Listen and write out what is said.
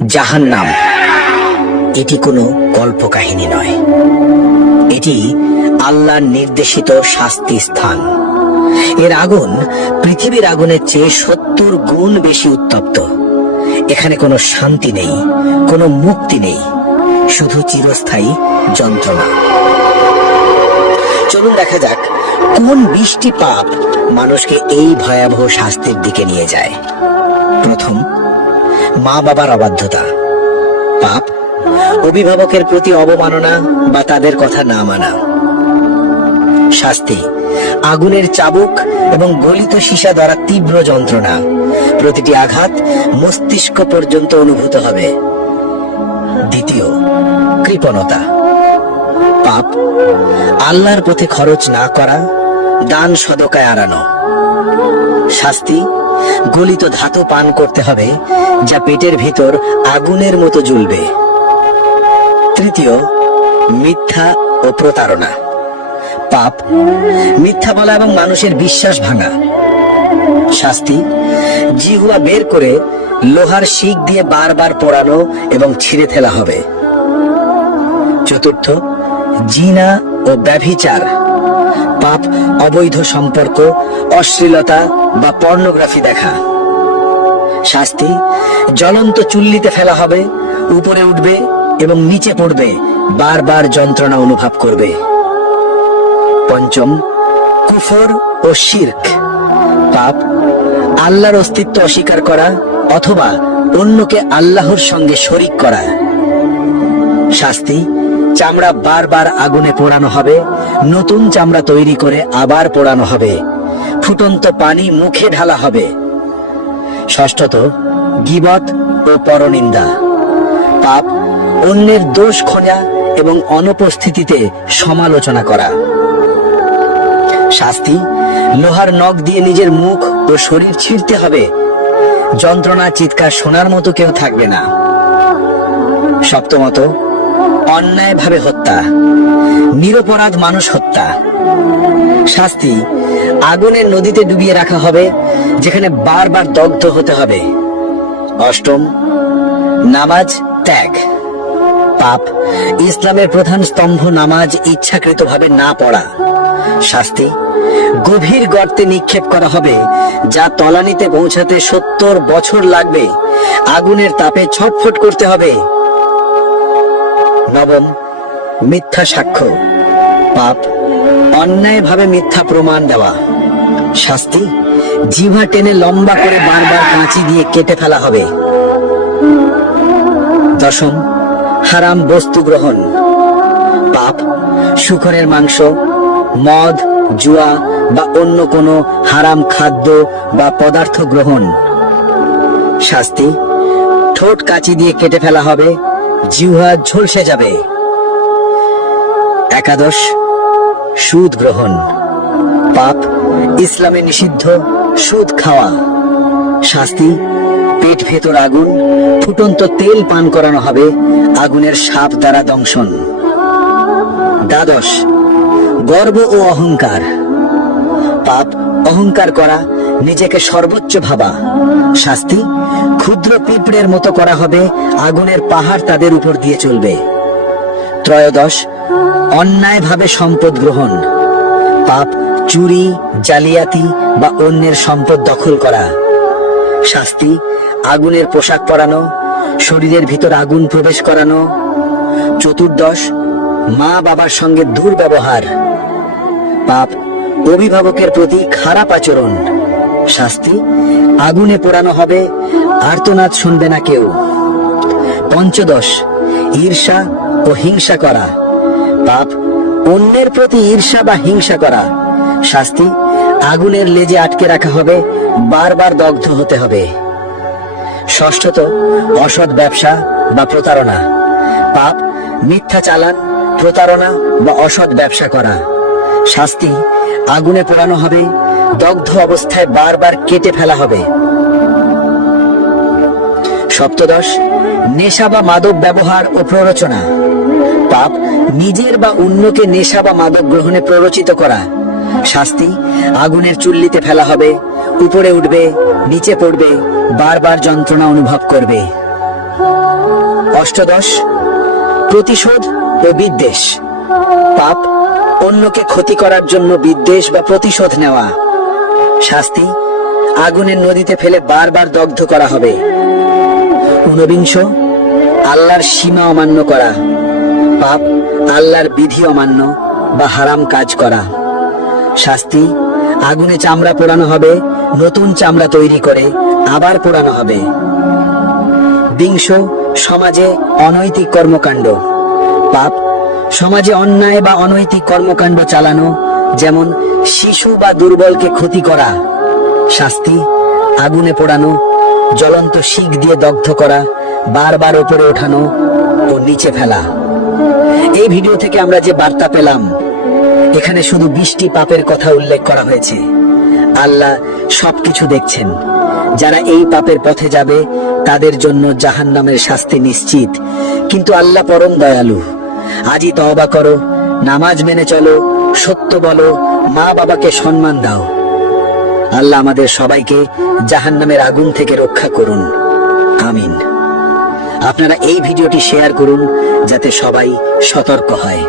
জাহান্নাম এটি কোনো কল্পকাহিনী নয়, এটি আল্লাহর নির্দেশিত শাস্তি স্থান। এর আগুন পৃথিবীর আগুনের চেয়ে 70 গুণ বেশি উত্তপ্ত। এখানে কোনো শান্তি নেই, কোনো মুক্তি নেই, শুধু চিরস্থায়ী যন্ত্রণা। চলুন দেখা যাক কোন 20টি পাপ মানুষকে এই ভয়াবহ শাস্তির দিকে নিয়ে যায়। প্রথম, মা বাবার অবাধ্যতা। পাপ অভিভাবকের প্রতি অবমাননা বা তাদের কথা না মানা। শাস্তি আগুনের চাবুক এবং গলিত সীসা দ্বারা তীব্র যন্ত্রণা। প্রতিটি আঘাত মস্তিষ্ক পর্যন্ত অনুভূত হবে। দ্বিতীয়, কৃপণতা। পাপ আল্লাহর পথে খরচ না করা, দান সদকায় এড়ানো। শাস্তি গলিত ধাতু পান করতে হবে, যা পেটের ভিতর আগুনের মতো জ্বলবে। তৃতীয়, মিথ্যা ও প্রতারণা। পাপ মিথ্যা বলা এবং মানুষের বিশ্বাস ভাঙা। শাস্তি জিহ্বা বের করে লোহার শিক দিয়ে বারবার পোড়ানো এবং ছিঁড়ে ফেলা হবে। চতুর্থ, জিনা ও ব্যভিচার। পাপ অবৈধ সম্পর্ক, অশ্লীলতা বা পর্নোগ্রাফি দেখা। শাস্তি জ্বলন্ত চুল্লিতে ফেলা হবে, উপরে উঠবে এবং নিচে পড়বে, বারবার যন্ত্রণা অনুভব করবে। পঞ্চম, কুফর ও শিরক। পাপ আল্লাহর অস্তিত্ব অস্বীকার করা অথবা অন্যকে আল্লাহর সঙ্গে শরীক করা। শাস্তি চামড়া বারবার আগুনে পোড়ানো হবে, নতুন চামড়া তৈরি করে আবার পোড়ানো হবে, ফুটন্ত পানি মুখে ঢালা হবে। ষষ্ঠত, গীবত ও পরনিন্দা। পাপ অন্যের দোষ খোঁজা এবং অনুপস্থিতিতে সমালোচনা করা। শাস্তি লোহার নখ দিয়ে নিজের মুখ ও শরীর ছিঁড়তে হবে, যন্ত্রণা চিৎকার শোনার মতো কেউ থাকবে না। সপ্তমত, অন্যায়ভাবে হত্যা, নিরপরাধ মানুষ হত্যা। শাস্তি আগুনের নদীতে ডুবিয়ে রাখা হবে, যেখানে বারবার দগ্ধ হতে হবে। অষ্টম, নামাজ ত্যাগ। পাপ ইসলামের প্রধান স্তম্ভ নামাজ ইচ্ছাকৃতভাবে না পড়া। শাস্তি গভীর গর্তে নিক্ষেপ করা হবে, যা তলানিতে পৌঁছাতে 70 বছর লাগবে, আগুনের তাপে ছটফট করতে হবে। নবম, মিথ্যা সাক্ষ্য। পাপ অন্যায়ভাবে মিথ্যা প্রমাণ দেওয়া। শাস্তি জিহ্বা টেনে লম্বা করে বারবার কাঁচি দিয়ে কেটে ফেলা হবে। দশম, হারাম বস্তু গ্রহণ। পাপ শূকরের মাংস, মদ, জুয়া বা অন্য কোনো হারাম খাদ্য বা পদার্থ গ্রহণ। শাস্তি ঠোঁট কাঁচি দিয়ে কেটে ফেলা হবে, জিহ্বা ঝলসে যাবে। একাদশ, সুদ গ্রহণ। পাপ ইসলামে নিষিদ্ধ সুদ খাওয়া। শাস্তি পেট ভেতর আগুন, ফুটন্ত তেল পান করানো হবে, আগুনের সাপ দ্বারা দংশন। দ্বাদশ, গর্ব ও অহংকার। পাপ অহংকার করা, নিজেকে সর্বোচ্চ ভাবা। শাস্তি ক্ষুদ্র পিঁপড়ের মতো করা হবে, আগুনের পাহাড় তাদের উপর দিয়ে চলবে। ত্রয়োদশ, অন্যায়ভাবে সম্পদ গ্রহণ। পাপ চুরি, জালিয়াতি বা অন্যের সম্পদ দখল করা। শাস্তি আগুনের পোশাক পরানো, শরীরের ভিতর আগুন প্রবেশ করানো। চতুর্দশ, মা বাবার সঙ্গে দুর্ব্যবহার। পাপ অভিভাবকের প্রতি খারাপ আচরণ। শাস্তি আগুনে পোড়ানো হবে, আর্তনাদ শুনবে না কেউ। পঞ্চদশ, ঈর্ষা ও হিংসা করা। পাপ অন্যের প্রতি ঈর্ষা বা হিংসা করা। শাস্তি আগুনের লেজে আটকে রাখা হবে, বারবার দগ্ধ হতে হবে। ষষ্ঠত, অসৎ ব্যবসা বা প্রতারণা। পাপ মিথ্যা চালান, প্রতারণা বা অসৎ ব্যবসা করা। শাস্তি আগুনে পোড়ানো হবে, দগ্ধ অবস্থায় বারবার কেটে ফেলা হবে। সপ্তদশ, নেশা বা মাদক ব্যবহার ও প্ররোচনা। পাপ নিজের বা অন্যকে নেশা বা মাদক গ্রহণে প্ররোচিত করা। শাস্তি আগুনের চুল্লিতে ফেলা হবে, উপরে উঠবে, নিচে পড়বে, বারবার যন্ত্রণা অনুভব করবে। অষ্টাদশ, প্রতিশোধ ও বিদ্বেষ। পাপ, অন্যকে ক্ষতি করার জন্য বিদ্বেষ বা প্রতিশোধ নেওয়া। শাস্তি, আগুনের নদীতে ফেলে বারবার দগ্ধ করা হবে। ঊনবিংশ, আল্লাহর সীমা অমান্য করা। পাপ, আল্লাহর বিধি অমান্য বা হারাম কাজ করা। শাস্তি, আগুনে চামড়া পোড়ানো হবে, নতুন চামড়া তৈরি করে আবার পোড়ানো হবে। বিংশ, সমাজে অনৈতিক কর্মকাণ্ড। পাপ, সমাজে অন্যায় বা অনৈতিক কর্মকাণ্ড চালানো, যেমন শিশু বা দুর্বলকে ক্ষতি করা। শাস্তি, আগুনে পোড়ানো, জ্বলন্ত শিক দিয়ে দগ্ধ করা, বারবার উপরে ওঠানো ও নিচে ফেলা। এই ভিডিও থেকে আমরা যে বার্তা পেলাম, এখানে শুধু 20টি পাপের কথা উল্লেখ করা হয়েছে। আল্লাহ সবকিছু দেখছেন। যারা এই পাপের পথে যাবে তাদের জন্য জাহান্নামের শাস্তি নিশ্চিত। কিন্তু আল্লাহ পরম দয়ালু। আজই তওবা করো, নামাজ মেনে চলো, সত্য বলো, মা বাবাকে সম্মান দাও। আল্লাহ আমাদের সবাইকে জাহান্নামের আগুন থেকে রক্ষা করুন। আমিন। আপনারা এই ভিডিওটি শেয়ার করুন যাতে সবাই সতর্ক হয়।